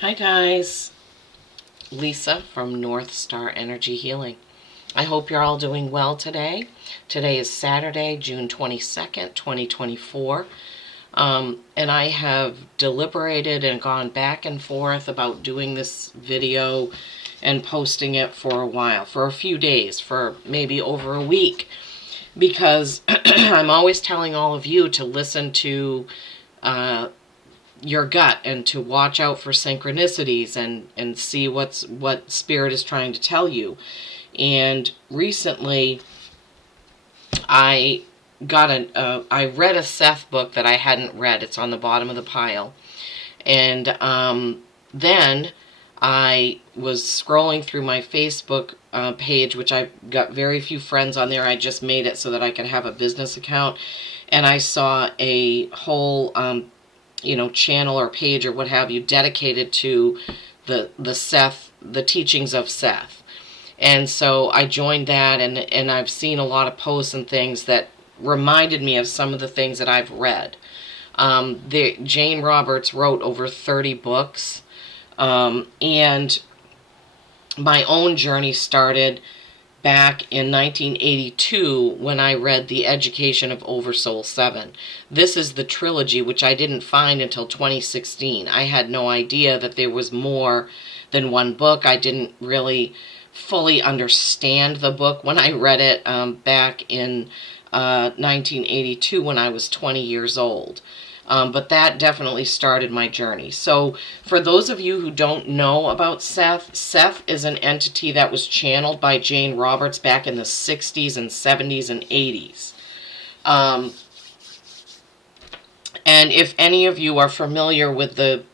Hi guys, Lisa from North Star Energy Healing. I hope you're all doing well today. Today is Saturday, June 22nd, 2024. And I have deliberated and gone back and forth about doing this video and posting it for a while, for a few days, for maybe over a week, because I'm always telling all of you to listen to uh, your gut and to watch out for synchronicities and see what spirit is trying to tell you. And recently I I read a Seth book that I hadn't read. It's on the bottom of the pile. And then I was scrolling through my Facebook page, which I've got very few friends on there. I just made it so that I could have a business account. And I saw a whole channel or page or what have you dedicated to the teachings of Seth. And so I joined that, and I've seen a lot of posts and things that reminded me of some of the things that I've read. Jane Roberts wrote over 30 books, and my own journey started back in 1982 when I read The Education of Oversoul 7. This is the trilogy, which I didn't find until 2016. I had no idea that there was more than one book. I didn't really fully understand the book when I read it back in 1982 when I was 20 years old. But that definitely started my journey. So for those of you who don't know about Seth, Seth is an entity that was channeled by Jane Roberts back in the 60s and 70s and 80s. And if any of you are familiar with the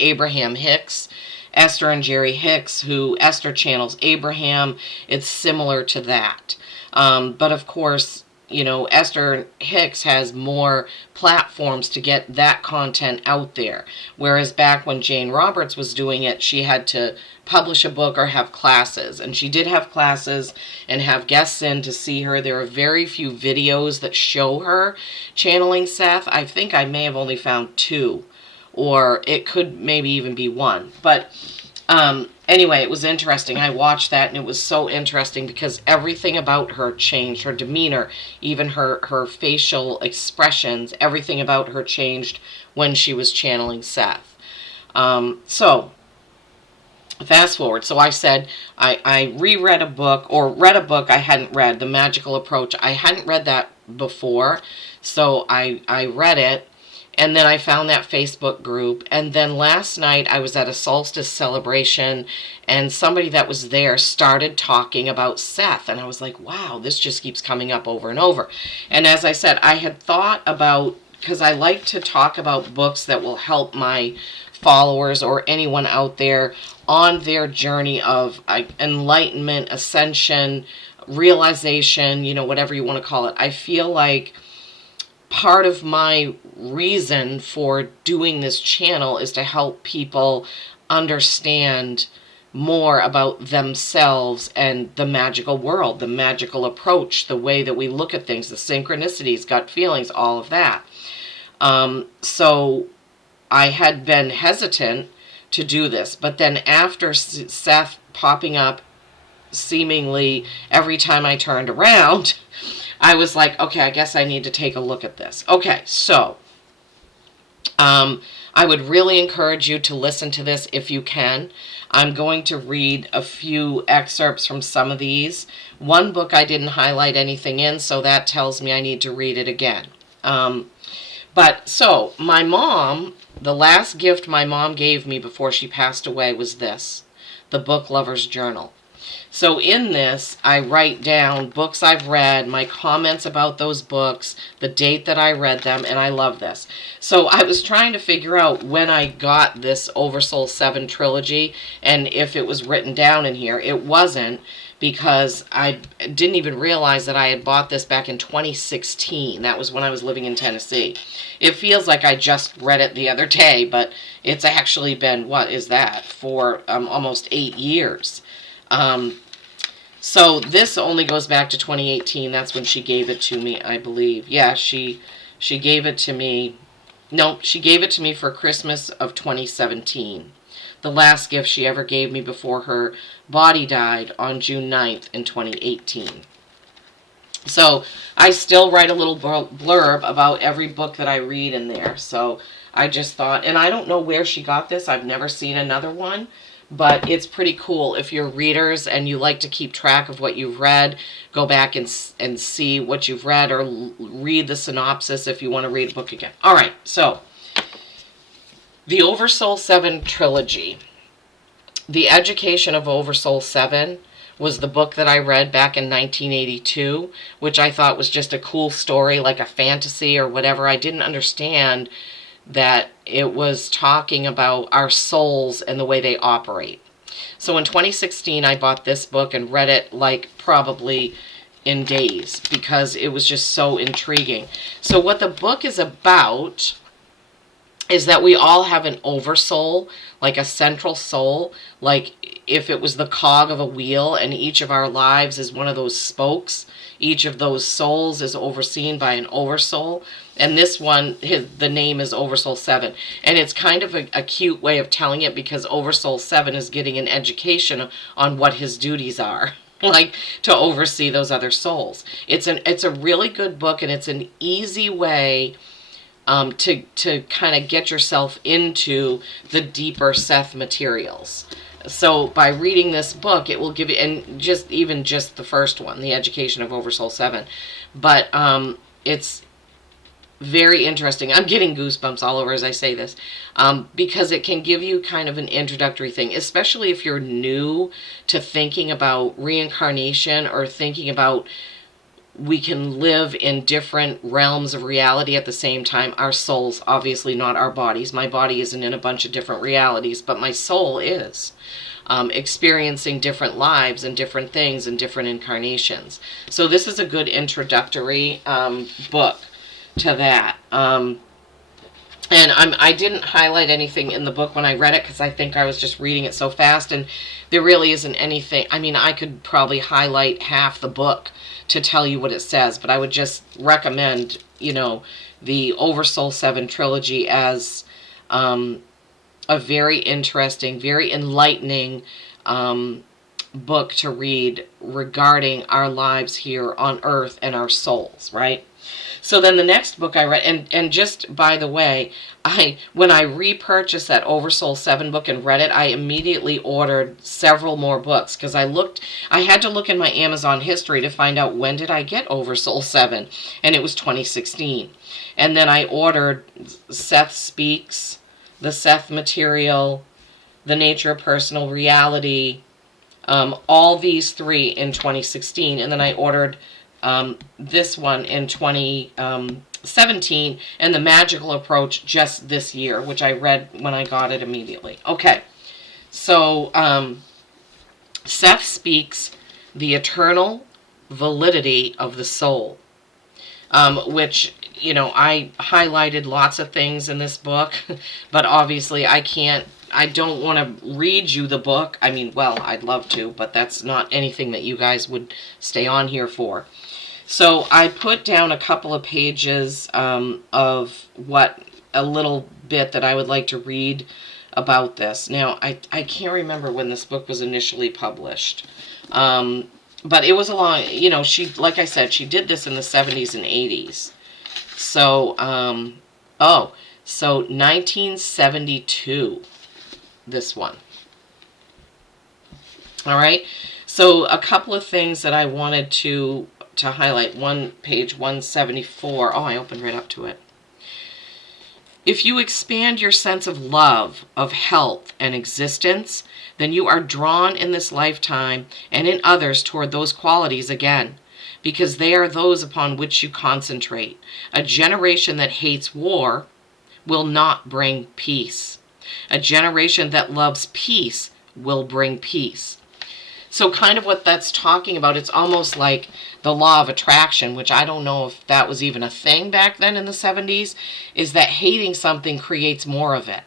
Abraham Hicks, Esther and Jerry Hicks, who Esther channels Abraham, it's similar to that. But of course, Esther Hicks has more platforms to get that content out there. Whereas back when Jane Roberts was doing it, she had to publish a book or have classes. And she did have classes and have guests in to see her. There are very few videos that show her channeling Seth. I think I may have only found 2, or it could maybe even be 1. But anyway, it was interesting. I watched that, and it was so interesting because everything about her changed. Her demeanor, even her facial expressions, everything about her changed when she was channeling Seth. So fast forward. So I said I reread a book, or read a book I hadn't read, The Magical Approach. I hadn't read that before, so I read it. And then I found that Facebook group. And then last night I was at a solstice celebration, and somebody that was there started talking about Seth. And I was like, wow, this just keeps coming up over and over. And as I said, I had thought about, because I like to talk about books that will help my followers or anyone out there on their journey of enlightenment, ascension, realization, whatever you want to call it. I feel like part of my reason for doing this channel is to help people understand more about themselves and the magical world, the magical approach, the way that we look at things, the synchronicities, gut feelings, all of that. So I had been hesitant to do this, but then after Seth popping up seemingly every time I turned around, I was like, okay, I guess I need to take a look at this. Okay, so I would really encourage you to listen to this if you can. I'm going to read a few excerpts from some of these. One book I didn't highlight anything in, so that tells me I need to read it again. So my mom, the last gift my mom gave me before she passed away was this, the Book Lover's Journal. So in this, I write down books I've read, my comments about those books, the date that I read them, and I love this. So I was trying to figure out when I got this Oversoul 7 trilogy and if it was written down in here. It wasn't, because I didn't even realize that I had bought this back in 2016. That was when I was living in Tennessee. It feels like I just read it the other day, but it's actually been, what is that, for almost 8 years. So this only goes back to 2018. That's when she gave it to me, I believe. Yeah, she gave it to me Nope, she gave it to me for Christmas of 2017. The last gift she ever gave me before her body died on June 9th in 2018. So I still write a little blurb about every book that I read in there. So I just thought, and I don't know where she got this. I've never seen another one, but it's pretty cool. If you're readers and you like to keep track of what you've read, go back and see what you've read, or read the synopsis if you want to read a book again. All right, so the Oversoul 7 trilogy. The Education of Oversoul 7 was the book that I read back in 1982, which I thought was just a cool story, like a fantasy or whatever. I didn't understand that it was talking about our souls and the way they operate. So in 2016, I bought this book and read it like probably in days because it was just so intriguing. So what the book is about is that we all have an oversoul, like a central soul, like if it was the cog of a wheel, and each of our lives is one of those spokes. Each of those souls is overseen by an oversoul. And this one, the name is Oversoul 7. And it's kind of a cute way of telling it, because Oversoul 7 is getting an education on what his duties are. Like to oversee those other souls. It's a really good book, and it's an easy way to kind of get yourself into the deeper Seth materials. So by reading this book, it will give you, and just the first one, The Education of Oversoul 7, but it's very interesting. I'm getting goosebumps all over as I say this, because it can give you kind of an introductory thing, especially if you're new to thinking about reincarnation, or thinking about we can live in different realms of reality at the same time. Our souls, obviously not our bodies. My body isn't in a bunch of different realities, but my soul is. Experiencing different lives and different things and different incarnations. So this is a good introductory book to that. And I didn't highlight anything in the book when I read it, because I think I was just reading it so fast, and there really isn't anything. I mean, I could probably highlight half the book to tell you what it says, but I would just recommend, the Oversoul 7 trilogy as a very interesting, very enlightening book to read regarding our lives here on earth and our souls, right? So then the next book I read, and just by the way, when I repurchased that Oversoul 7 book and read it, I immediately ordered several more books, because I had to look in my Amazon history to find out when did I get Oversoul 7, and it was 2016. And then I ordered Seth Speaks, The Seth Material, The Nature of Personal Reality, all these three in 2016, and then I ordered this one in 2017, and The Magical Approach just this year, which I read when I got it immediately. Okay, so Seth Speaks, The Eternal Validity of the Soul, which, I highlighted lots of things in this book, but obviously I don't want to read you the book. I mean, well, I'd love to, but that's not anything that you guys would stay on here for. So I put down a couple of pages of a little bit that I would like to read about this. Now, I can't remember when this book was initially published. But it was like I said, she did this in the 70s and 80s. So, so 1972, this one. All right. So a couple of things that I wanted to highlight. Page 174. Oh, I opened right up to it. If you expand your sense of love, of health and existence, then you are drawn in this lifetime and in others toward those qualities again, because they are those upon which you concentrate. A generation that hates war will not bring peace. A generation that loves peace will bring peace. So kind of what that's talking about, it's almost like the law of attraction, which I don't know if that was even a thing back then in the 70s, is that hating something creates more of it.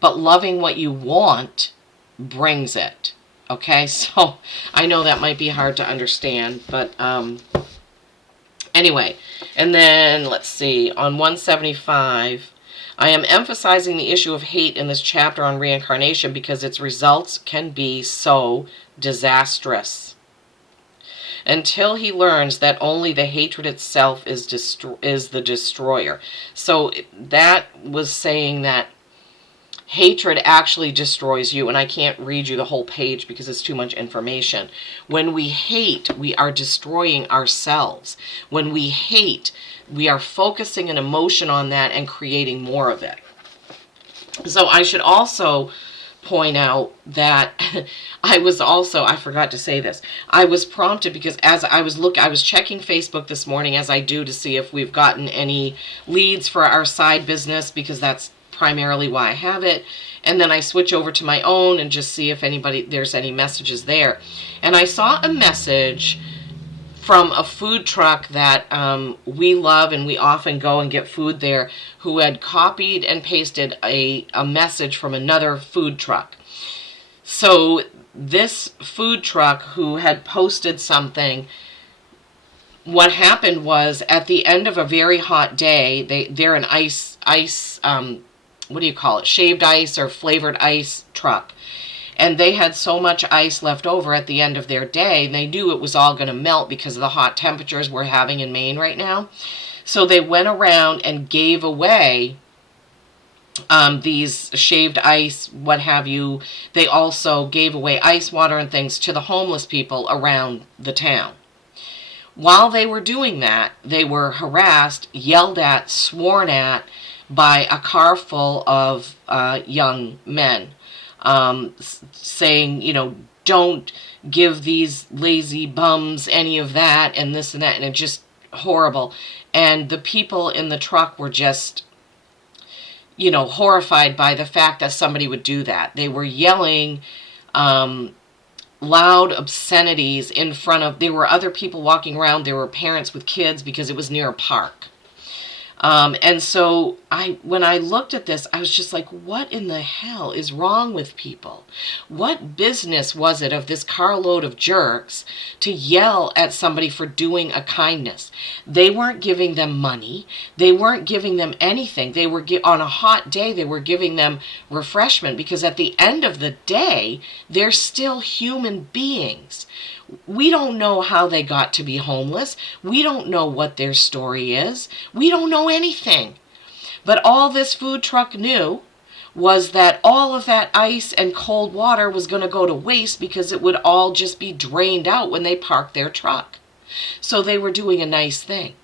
But loving what you want brings it. Okay, so I know that might be hard to understand, but anyway. And then, let's see, on 175, I am emphasizing the issue of hate in this chapter on reincarnation because its results can be so disastrous. Until he learns that only the hatred itself is the destroyer. So that was saying that hatred actually destroys you, and I can't read you the whole page because it's too much information. When we hate, we are destroying ourselves. When we hate, we are focusing an emotion on that and creating more of it. So I should also point out that I forgot to say this. I was prompted because as I was checking Facebook this morning, as I do, to see if we've gotten any leads for our side business, because that's primarily why I have it. And then I switch over to my own and just see if there's any messages there. And I saw a message from a food truck that we love, and we often go and get food there, who had copied and pasted a message from another food truck. So this food truck who had posted something, what happened was at the end of a very hot day, they're an ice what do you call it, shaved ice or flavored ice truck. And they had so much ice left over at the end of their day, and they knew it was all going to melt because of the hot temperatures we're having in Maine right now. So they went around and gave away these shaved ice, what have you. They also gave away ice water and things to the homeless people around the town. While they were doing that, they were harassed, yelled at, sworn at by a car full of young men, saying, don't give these lazy bums any of that and this and that, and it's just horrible. And the people in the truck were just, horrified by the fact that somebody would do that. They were yelling loud obscenities in front of, there were other people walking around, there were parents with kids because it was near a park. And so when I looked at this, I was just like, what in the hell is wrong with people? What business was it of this carload of jerks to yell at somebody for doing a kindness? They weren't giving them money. They weren't giving them anything. They were on a hot day, they were giving them refreshment, because at the end of the day, they're still human beings. We don't know how they got to be homeless. We don't know what their story is. We don't know anything. But all this food truck knew was that all of that ice and cold water was going to go to waste because it would all just be drained out when they parked their truck. So they were doing a nice thing.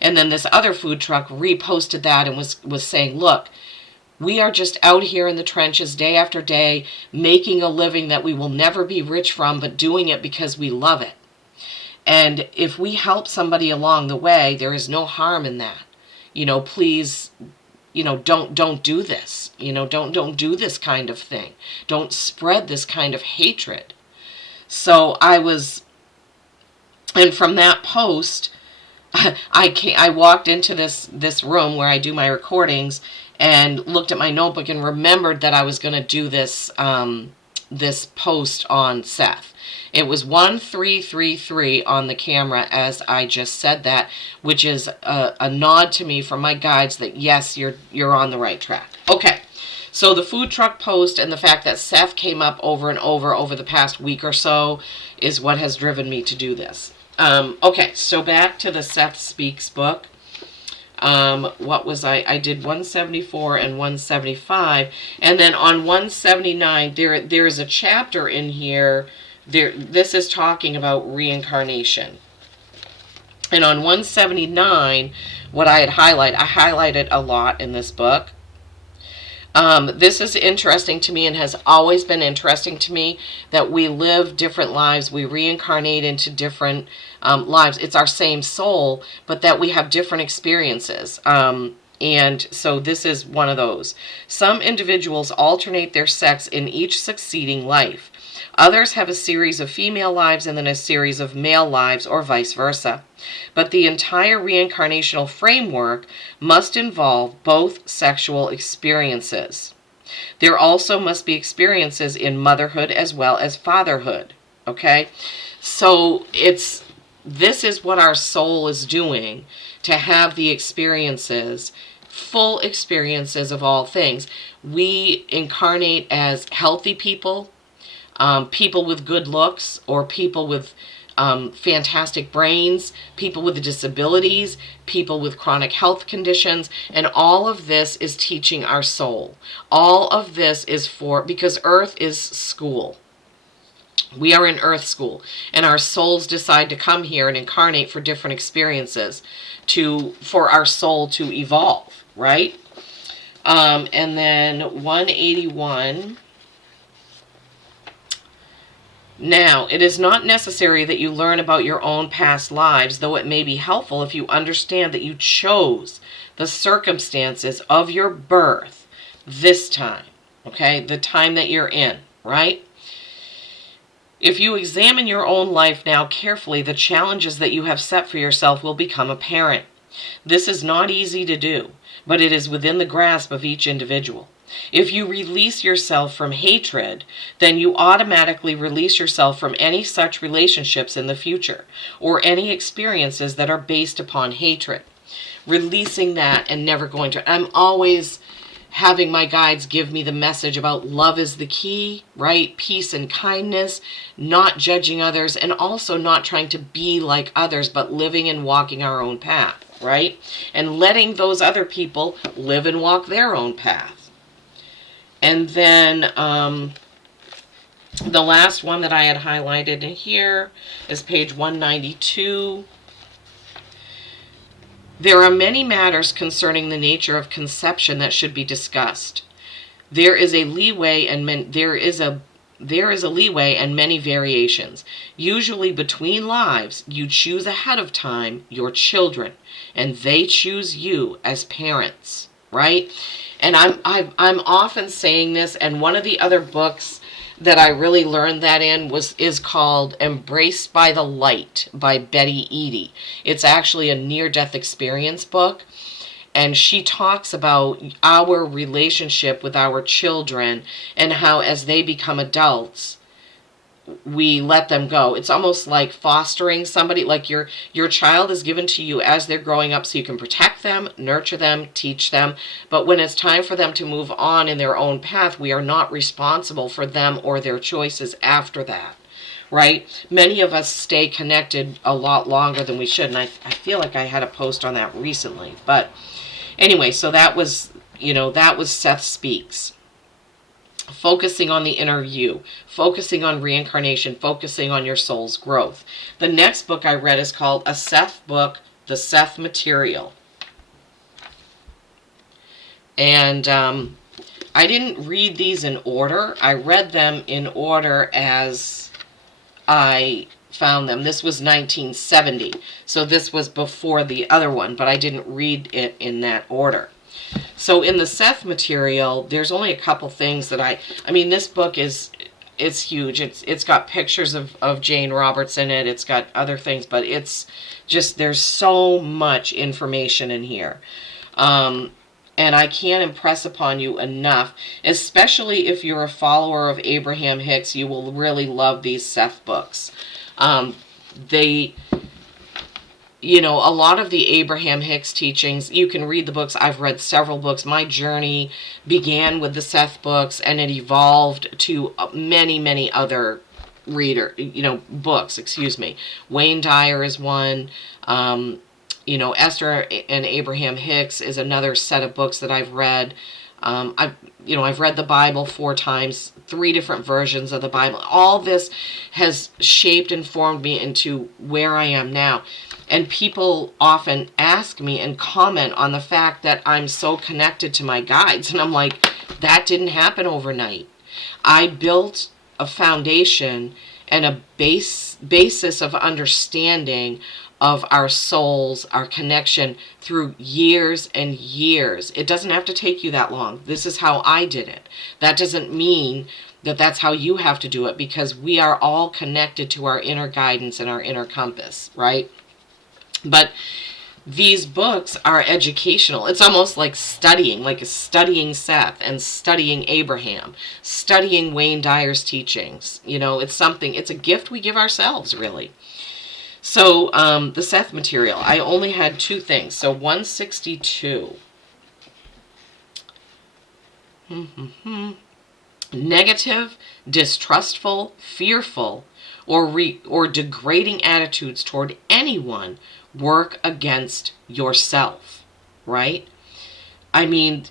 And then this other food truck reposted that and was saying, look, we are just out here in the trenches day after day, making a living that we will never be rich from, but doing it because we love it. And if we help somebody along the way, there is no harm in that. Please, don't do this. Don't do this kind of thing. Don't spread this kind of hatred. So and from that post, I walked into this room where I do my recordings, and looked at my notebook and remembered that I was going to do this this post on Seth. It was 1333 on the camera as I just said that, which is a nod to me from my guides that yes, you're on the right track. Okay, so the food truck post and the fact that Seth came up over and over the past week or so is what has driven me to do this. Okay, so back to the Seth Speaks book. What was I did 174 and 175, and then on 179 there is a chapter in here. This is talking about reincarnation. And on 179, what I highlighted a lot in this book. This is interesting to me and has always been interesting to me, that we live different lives. We reincarnate into different lives. It's our same soul, but that we have different experiences. And so this is one of those. Some individuals alternate their sex in each succeeding life. Others have a series of female lives and then a series of male lives, or vice versa. But the entire reincarnational framework must involve both sexual experiences. There also must be experiences in motherhood as well as fatherhood. Okay? So this is what our soul is doing, to have the experiences full experiences of all things. We incarnate as healthy people, people with good looks, or people with fantastic brains, people with disabilities, people with chronic health conditions, and all of this is teaching our soul. All of this is because Earth is school. We are in Earth school, and our souls decide to come here and incarnate for different experiences for our soul to evolve, right? And then 181. Now, it is not necessary that you learn about your own past lives, though it may be helpful if you understand that you chose the circumstances of your birth this time, okay? The time that you're in, right? If you examine your own life now carefully, the challenges that you have set for yourself will become apparent. This is not easy to do, but it is within the grasp of each individual. If you release yourself from hatred, then you automatically release yourself from any such relationships in the future, or any experiences that are based upon hatred. Releasing that and never going to... I'm always having my guides give me the message about love is the key, right? Peace and kindness, not judging others, and also not trying to be like others, but living and walking our own path, right? And letting those other people live and walk their own path. And then the last one that I had highlighted in here is page 192. There are many matters concerning the nature of conception that should be discussed. There is a leeway and leeway and many variations. Usually between lives, you choose ahead of time your children, and they choose you as parents, right? And I'm often saying this, and one of the other books that I really learned that in is called Embraced by the Light by Betty Eadie. It's actually a near-death experience book, and she talks about our relationship with our children and how as they become adults, we let them go. It's almost like fostering somebody, like your child is given to you as they're growing up so you can protect them, nurture them, teach them. But when it's time for them to move on in their own path, we are not responsible for them or their choices after that, right? Many of us stay connected a lot longer than we should, and I feel like I had a post on that recently. But anyway, so that was Seth Speaks. Focusing on the inner you, focusing on reincarnation, focusing on your soul's growth. The next book I read is called A Seth Book, The Seth Material. And I didn't read these in order. I read them in order as I found them. This was 1970, so this was before the other one, but I didn't read it in that order. So in the Seth Material, there's only a couple things that I mean, this book it's huge. It's got pictures of Jane Roberts in it. It's got other things, but it's just, there's so much information in here. And I can't impress upon you enough, especially if you're a follower of Abraham Hicks, you will really love these Seth books. A lot of the Abraham Hicks teachings, you can read the books. I've read several books. My journey began with the Seth books, and it evolved to many, many other books, Wayne Dyer is one. Esther and Abraham Hicks is another set of books that I've read. I've read the Bible 4 times, 3 different versions of the Bible. All this has shaped and formed me into where I am now. And people often ask me and comment on the fact that I'm so connected to my guides. And I'm like, that didn't happen overnight. I built a foundation and a basis of understanding of our souls, our connection through years and years. It doesn't have to take you that long. This is how I did it. That doesn't mean that that's how you have to do it, because we are all connected to our inner guidance and our inner compass, right? But these books are educational. It's almost like studying Seth and studying Abraham, studying Wayne Dyer's teachings. It's a gift we give ourselves, really. So the Seth Material, I only had 2 things. So 162. Negative, distrustful, fearful, or degrading attitudes toward anyone work against yourself, right? I mean,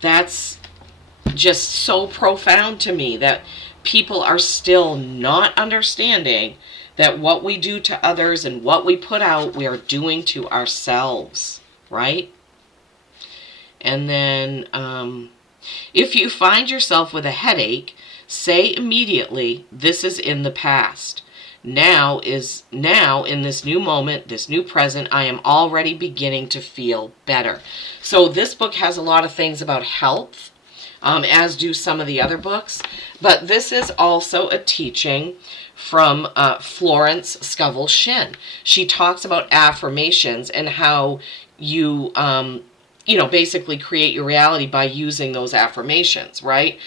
that's just so profound to me that people are still not understanding that what we do to others and what we put out, we are doing to ourselves, right? And then, if you find yourself with a headache, say immediately, this is in the past. Now in this new moment, this new present, I am already beginning to feel better. So this book has a lot of things about health, as do some of the other books. But this is also a teaching from Florence Scovel Shinn. She talks about affirmations and how you, basically create your reality by using those affirmations, right?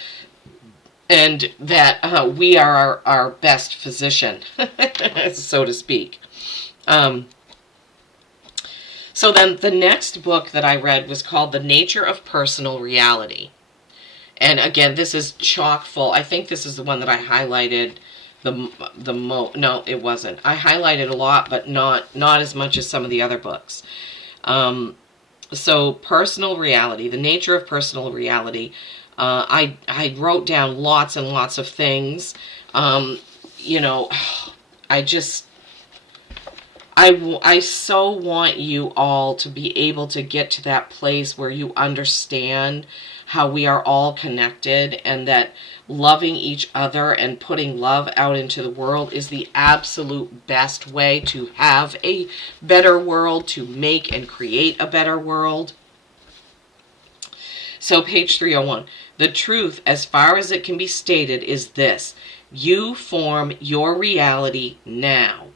And that we are our best physician, so to speak. So then the next book that I read was called The Nature of Personal Reality. And again, this is chock full. I think this is the one that I highlighted no, it wasn't. I highlighted a lot, but not as much as some of the other books. So personal reality, the nature of personal reality. I wrote down lots and lots of things. I so want you all to be able to get to that place where you understand how we are all connected, and that loving each other and putting love out into the world is the absolute best way to have a better world, to make and create a better world. So page 301, the truth as far as it can be stated is this: you form your reality now,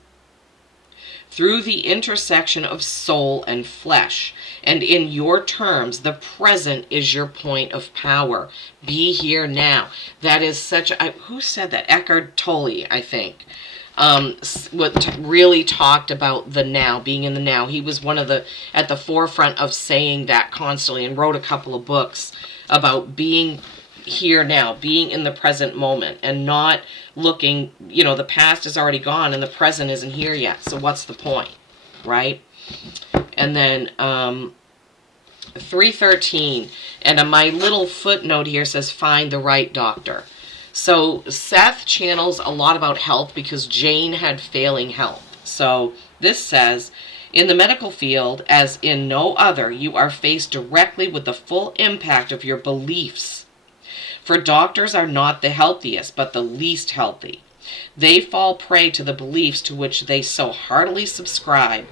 through the intersection of soul and flesh. And in your terms, the present is your point of power. Be here now. That is such a... Who said that? Eckhart Tolle, I think. What really talked about the now, being in the now. He was at the forefront of saying that constantly, and wrote a couple of books about being here now, being in the present moment, and not looking, the past is already gone and the present isn't here yet. So what's the point, right? And then 313, and my little footnote here says find the right doctor. So Seth channels a lot about health because Jane had failing health. So this says, in the medical field, as in no other, you are faced directly with the full impact of your beliefs. For doctors are not the healthiest, but the least healthy. They fall prey to the beliefs to which they so heartily subscribe.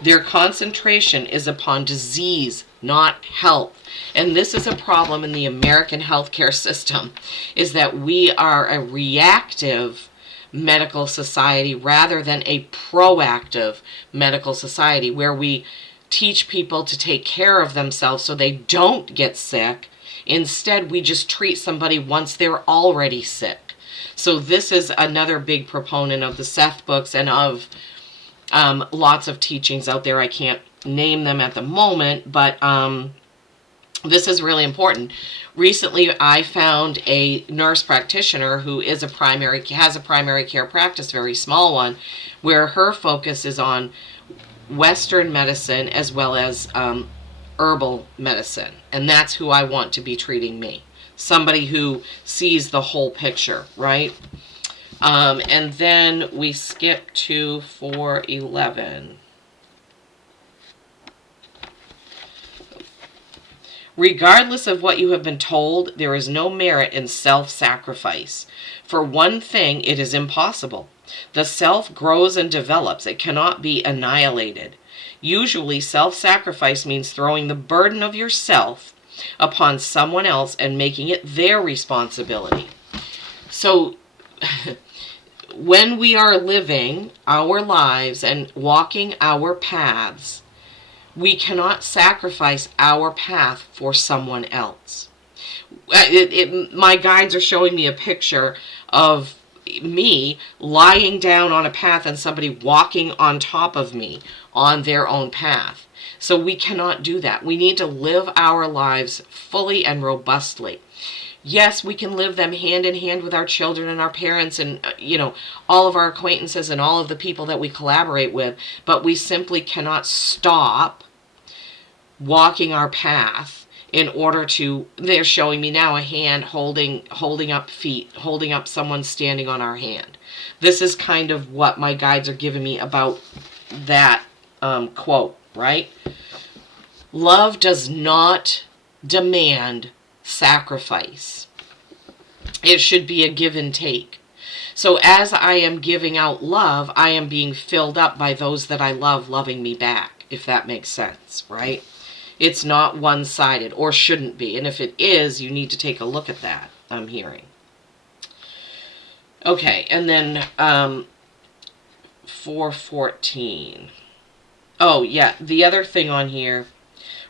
Their concentration is upon disease, not health. And this is a problem in the American healthcare system, is that we are a reactive medical society rather than a proactive medical society, where we teach people to take care of themselves so they don't get sick. Instead, we just treat somebody once they're already sick. So this is another big proponent of the Seth books and of lots of teachings out there. I can't name them at the moment, but this is really important. Recently, I found a nurse practitioner who has a primary care practice, very small one, where her focus is on Western medicine as well as herbal medicine. And that's who I want to be treating me. Somebody who sees the whole picture, right? And then we skip to 411. Regardless of what you have been told, there is no merit in self-sacrifice. For one thing, it is impossible. The self grows and develops. It cannot be annihilated. Usually, self-sacrifice means throwing the burden of yourself upon someone else and making it their responsibility. So, when we are living our lives and walking our paths, we cannot sacrifice our path for someone else. My guides are showing me a picture of me lying down on a path and somebody walking on top of me on their own path. So we cannot do that. We need to live our lives fully and robustly. Yes, we can live them hand in hand with our children and our parents and, all of our acquaintances and all of the people that we collaborate with, but we simply cannot stop walking our path in order to, they're showing me now a hand holding up feet, holding up someone standing on our hand. This is kind of what my guides are giving me about that quote, right? Love does not demand sacrifice. It should be a give and take. So as I am giving out love, I am being filled up by those that I love loving me back, if that makes sense, right? It's not one-sided, or shouldn't be. And if it is, you need to take a look at that, I'm hearing. Okay, and then 414. Oh, yeah, the other thing on here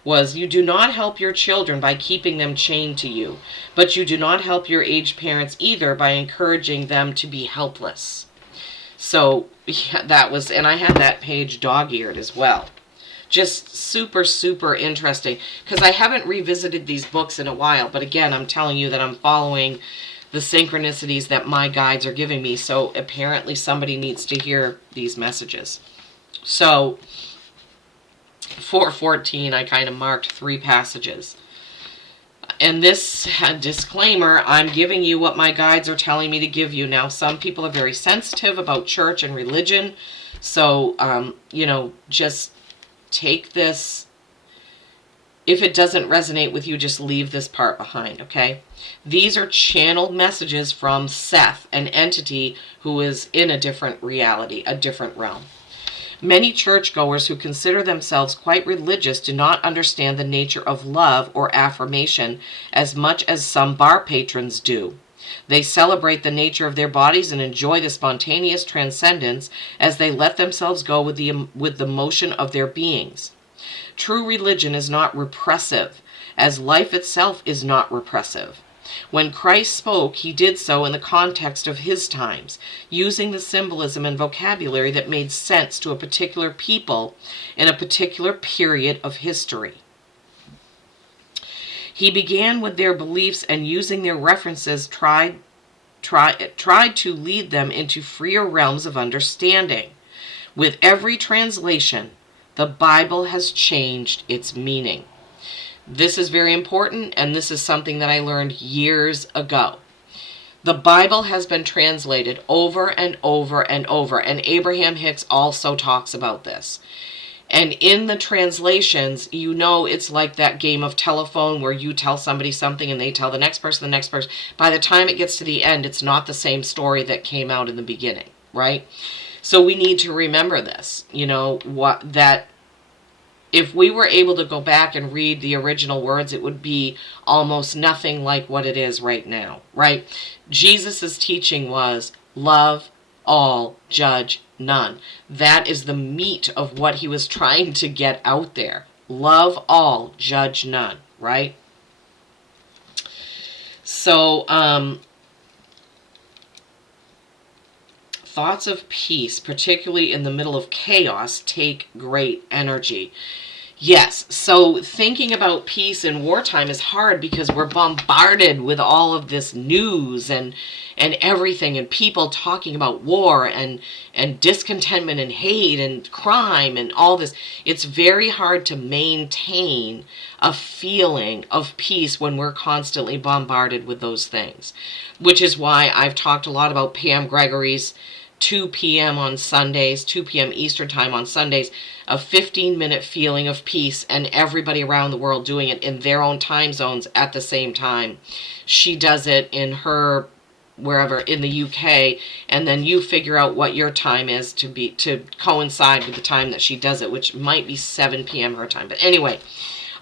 was, you do not help your children by keeping them chained to you, but you do not help your aged parents either by encouraging them to be helpless. So, yeah, that was, and I had that page dog-eared as well. Just super, super interesting, because I haven't revisited these books in a while, but again, I'm telling you that I'm following the synchronicities that my guides are giving me, so apparently somebody needs to hear these messages. So, 414, I kind of marked 3 passages. And this disclaimer, I'm giving you what my guides are telling me to give you. Now, some people are very sensitive about church and religion, so, just take this. If it doesn't resonate with you, just leave this part behind, okay? These are channeled messages from Seth, an entity who is in a different reality, a different realm. Many churchgoers who consider themselves quite religious do not understand the nature of love or affirmation as much as some bar patrons do. They celebrate the nature of their bodies and enjoy the spontaneous transcendence as they let themselves go with the motion of their beings. True religion is not repressive, as life itself is not repressive. When Christ spoke, he did so in the context of his times, using the symbolism and vocabulary that made sense to a particular people in a particular period of history. He began with their beliefs and, using their references, tried to lead them into freer realms of understanding. With every translation, the Bible has changed its meaning. This is very important, and this is something that I learned years ago. The Bible has been translated over and over and over, and Abraham Hicks also talks about this. And in the translations, it's like that game of telephone where you tell somebody something and they tell the next person, the next person. By the time it gets to the end, it's not the same story that came out in the beginning, right? So we need to remember this, that if we were able to go back and read the original words, it would be almost nothing like what it is right now, right? Jesus' teaching was love all, judge none. That is the meat of what he was trying to get out there. Love all, judge none, right? So, thoughts of peace, particularly in the middle of chaos, take great energy. Yes, so thinking about peace in wartime is hard because we're bombarded with all of this news and everything, and people talking about war and discontentment and hate and crime and all this. It's very hard to maintain a feeling of peace when we're constantly bombarded with those things, which is why I've talked a lot about Pam Gregory's 2 p.m. on Sundays, 2 p.m. Eastern Time on Sundays, a 15-minute feeling of peace, and everybody around the world doing it in their own time zones at the same time. She does it in her, wherever, in the UK, and then you figure out what your time is to coincide with the time that she does it, which might be 7 p.m. her time. But anyway,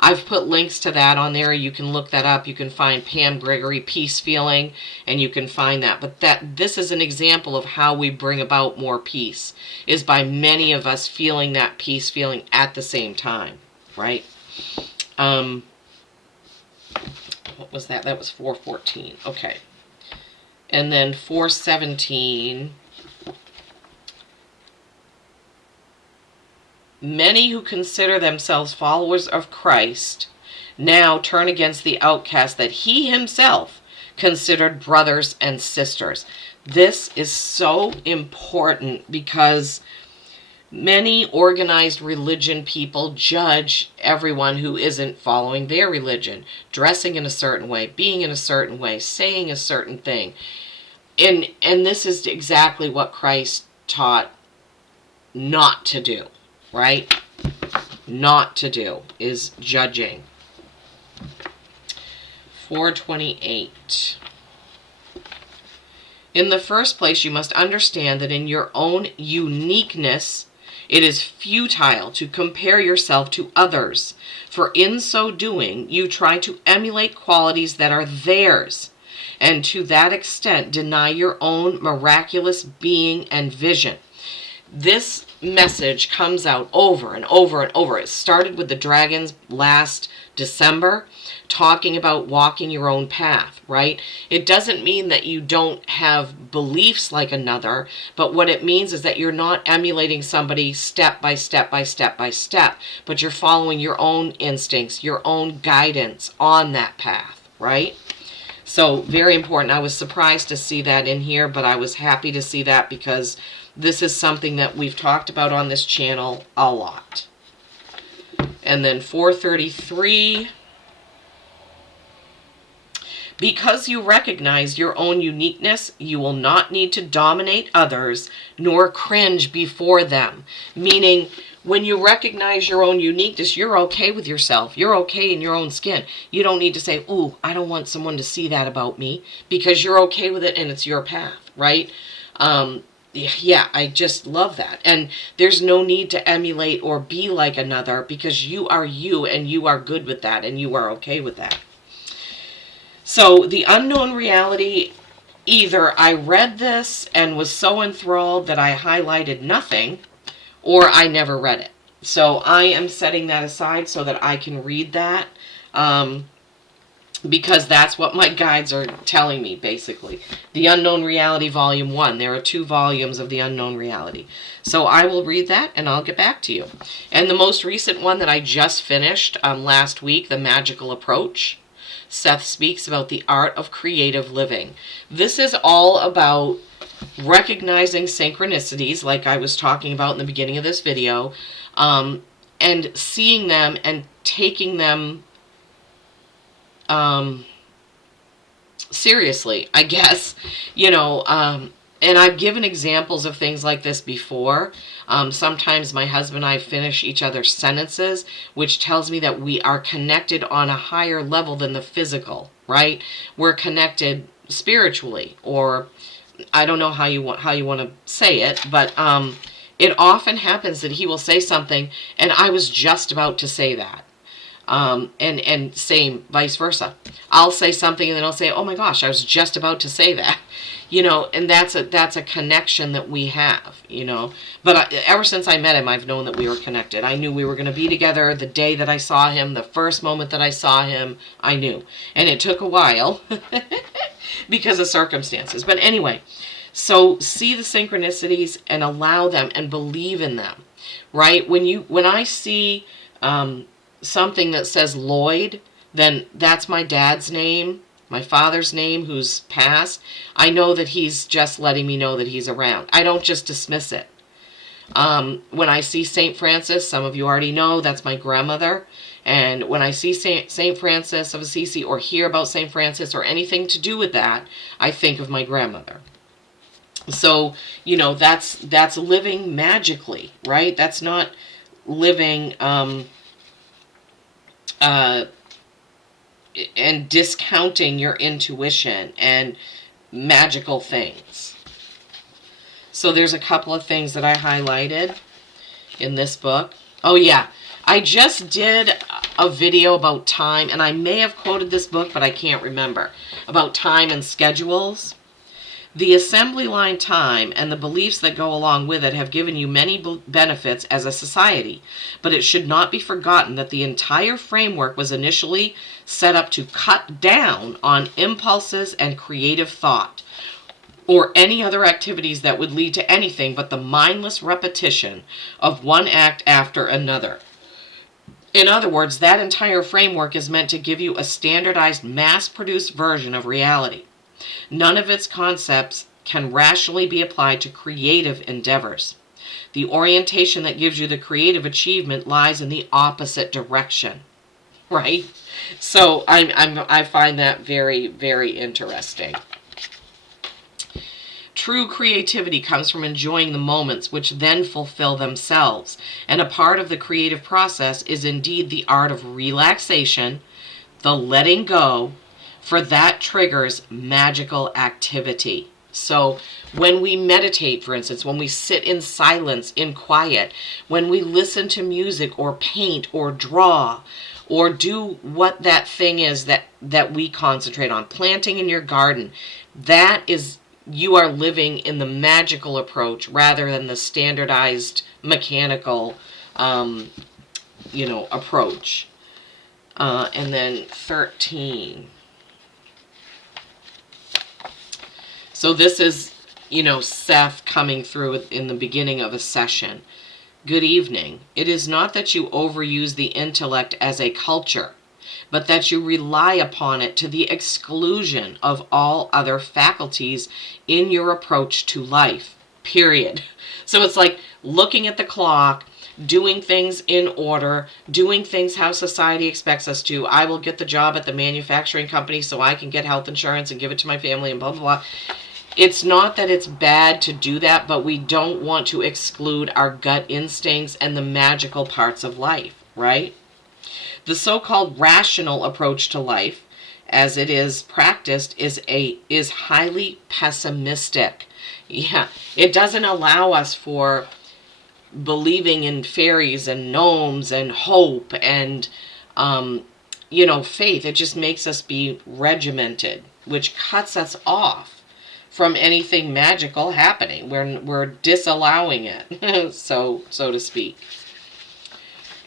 I've put links to that on there. You can look that up. You can find Pam Gregory Peace Feeling, and you can find that. But this is an example of how we bring about more peace, is by many of us feeling that peace feeling at the same time, right? What was that? That was 414. Okay. And then 417. Many who consider themselves followers of Christ now turn against the outcasts that he himself considered brothers and sisters. This is so important because many organized religion people judge everyone who isn't following their religion, dressing in a certain way, being in a certain way, saying a certain thing. And this is exactly what Christ taught not to do, right? Not to do is judging. 428. In the first place, you must understand that in your own uniqueness, it is futile to compare yourself to others, for in so doing, you try to emulate qualities that are theirs, and to that extent deny your own miraculous being and vision. This message comes out over and over and over. It started with the dragons last December, talking about walking your own path, right? It doesn't mean that you don't have beliefs like another, but what it means is that you're not emulating somebody step by step by step by step, but you're following your own instincts, your own guidance on that path, right? So very important. I was surprised to see that in here, but I was happy to see that because this is something that we've talked about on this channel a lot. And then 433. Because you recognize your own uniqueness, you will not need to dominate others nor cringe before them. Meaning, when you recognize your own uniqueness, you're okay with yourself. You're okay in your own skin. You don't need to say, ooh, I don't want someone to see that about me, because you're okay with it and it's your path, right? Yeah, I just love that. And there's no need to emulate or be like another, because you are you and you are good with that and you are okay with that. So the unknown reality, either I read this and was so enthralled that I highlighted nothing, or I never read it. So I am setting that aside so that I can read that, because that's what my guides are telling me, basically. The Unknown Reality Volume 1. There are 2 volumes of The Unknown Reality. So I will read that and I'll get back to you. And the most recent one that I just finished last week, The Magical Approach. Seth speaks about the art of creative living. This is all about recognizing synchronicities, like I was talking about in the beginning of this video, and seeing them and taking them seriously, I guess. And I've given examples of things like this before. Sometimes my husband and I finish each other's sentences, which tells me that we are connected on a higher level than the physical, right? We're connected spiritually, or I don't know how you want to say it, but it often happens that he will say something and I was just about to say that. And same vice versa. I'll say something and then I'll say, oh my gosh, I was just about to say that. And that's a connection that we have, But ever since I met him, I've known that we were connected. I knew we were going to be together the day that I saw him, the first moment that I saw him, I knew. And it took a while because of circumstances. But anyway, so see the synchronicities and allow them and believe in them, right? When I see something that says Lloyd, then that's my dad's name, my father's name, who's passed. I know that he's just letting me know that he's around. I don't just dismiss it. When I see St. Francis, some of you already know that's my grandmother. And when I see St. Francis of Assisi or hear about St. Francis or anything to do with that, I think of my grandmother. So, that's living magically, right? That's not living and discounting your intuition and magical things. So there's a couple of things that I highlighted in this book. Oh yeah, I just did a video about time, and I may have quoted this book, but I can't remember, about time and schedules. The assembly line time and the beliefs that go along with it have given you many benefits as a society, but it should not be forgotten that the entire framework was initially set up to cut down on impulses and creative thought. or any other activities that would lead to anything but the mindless repetition of one act after another. In other words, that entire framework is meant to give you a standardized, mass-produced version of reality. None of its concepts can rationally be applied to creative endeavors. The orientation that gives you the creative achievement lies in the opposite direction, right? So I find that very, very interesting. True creativity comes from enjoying the moments which then fulfill themselves. And a part of the creative process is indeed the art of relaxation, the letting go, for that triggers magical activity. So when we meditate, for instance, when we sit in silence, in quiet, when we listen to music or paint or draw or do what that thing is that we concentrate on, planting in your garden, that is, you are living in the magical approach rather than the standardized mechanical, approach. And then 13. So this is, Seth coming through in the beginning of a session. Good evening. It is not that you overuse the intellect as a culture, but that you rely upon it to the exclusion of all other faculties in your approach to life, period. So it's like looking at the clock, doing things in order, doing things how society expects us to. I will get the job at the manufacturing company so I can get health insurance and give it to my family and blah, blah, blah. It's not that it's bad to do that, but we don't want to exclude our gut instincts and the magical parts of life, right? The so-called rational approach to life, as it is practiced, is highly pessimistic. Yeah, it doesn't allow us for believing in fairies and gnomes and hope and faith. It just makes us be regimented, which cuts us off from anything magical happening. We're disallowing it, so to speak.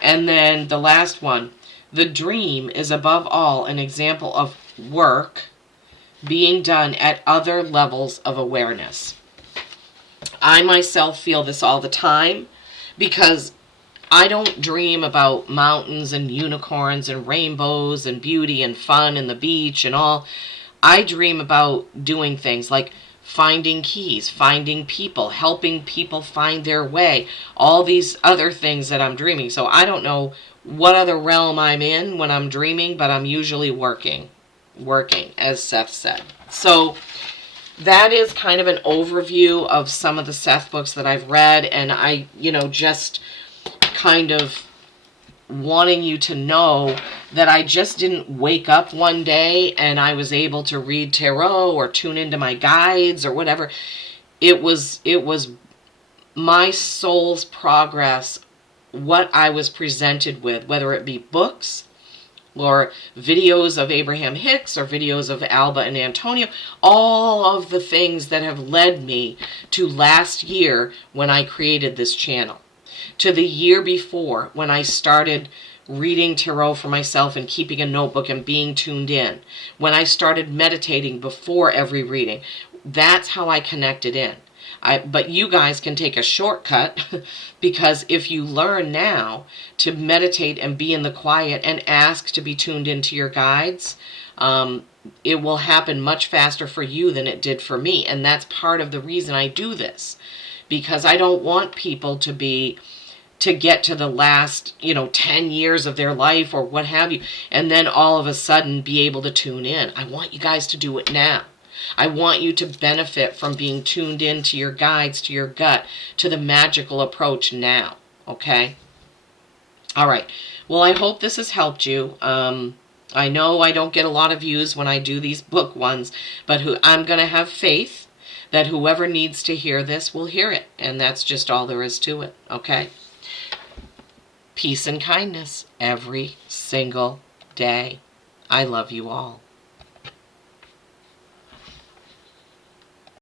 And then the last one, the dream is above all an example of work being done at other levels of awareness. I myself feel this all the time because I don't dream about mountains and unicorns and rainbows and beauty and fun and the beach and all. I dream about doing things like finding keys, finding people, helping people find their way, all these other things that I'm dreaming. So I don't know what other realm I'm in when I'm dreaming, but I'm usually working, as Seth said. So that is kind of an overview of some of the Seth books that I've read, and I, just kind of wanting you to know that I just didn't wake up one day and I was able to read tarot or tune into my guides or whatever. It was my soul's progress, what I was presented with, whether it be books or videos of Abraham Hicks or videos of Alba and Antonio, all of the things that have led me to last year when I created this channel, to the year before when I started reading tarot for myself and keeping a notebook and being tuned in, when I started meditating before every reading. That's how I connected in. But you guys can take a shortcut because if you learn now to meditate and be in the quiet and ask to be tuned into your guides, it will happen much faster for you than it did for me. And that's part of the reason I do this, because I don't want people to get to the last, 10 years of their life or what have you, and then all of a sudden be able to tune in. I want you guys to do it now. I want you to benefit from being tuned in to your guides, to your gut, to the magical approach now. Okay? All right. Well, I hope this has helped you. I know I don't get a lot of views when I do these book ones, but I'm going to have faith that whoever needs to hear this will hear it. And that's just all there is to it. Okay? Peace and kindness every single day. I love you all.